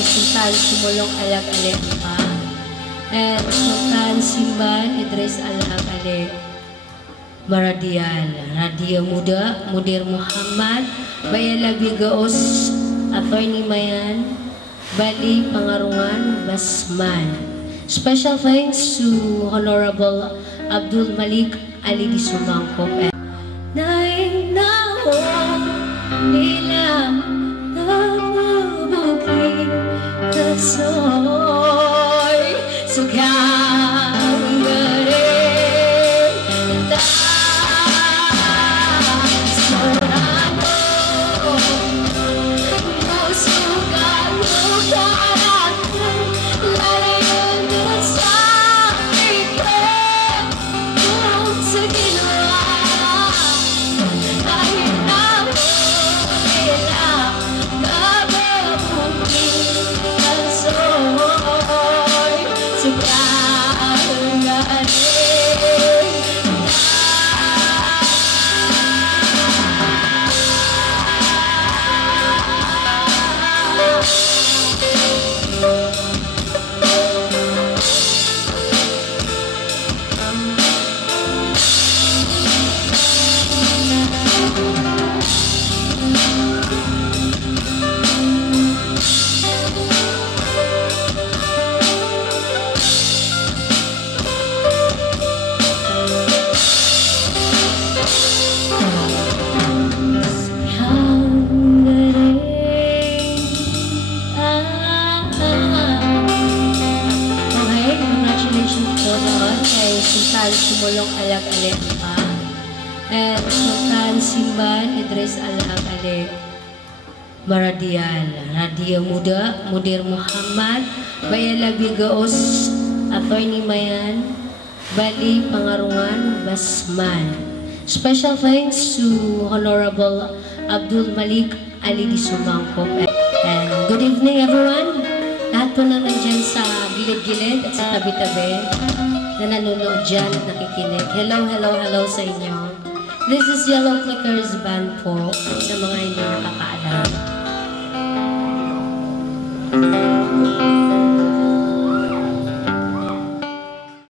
Sultan Simulong Alag-Ale and Sultan Simban Idris Alag-Ale Maradial Radia Muda Mudir Muhammad Bayala Bigaos Attorney Mayan Bali Pangarungan Basman. Special thanks to Honorable Abdul Malik Ali Di Sumangkop and Nainahong nila nabubuking kasoy sugang galing tasoran mo musugan mo karatang lalayon dun sa ikin kung sa ginawa kahit na mo nila nababuking kasoy sugang galing Sultan Sumulong Alag Ale and Sultan Simban Idris Alag Ale Maradial Radia Muda Mudir Muhammad Bayala Bigaos Attorney Mayan Bali Pangarungan Basman. Special thanks to Honorable Abdul Malik Ali Di Sumangkop. And good evening everyone. Lahat po na nandyan sa gilid-gilid at sa tabi-tabi na nanonood dyan at nakikinig. Hello, hello, hello sa inyo. This is Yellow Clickers Band po na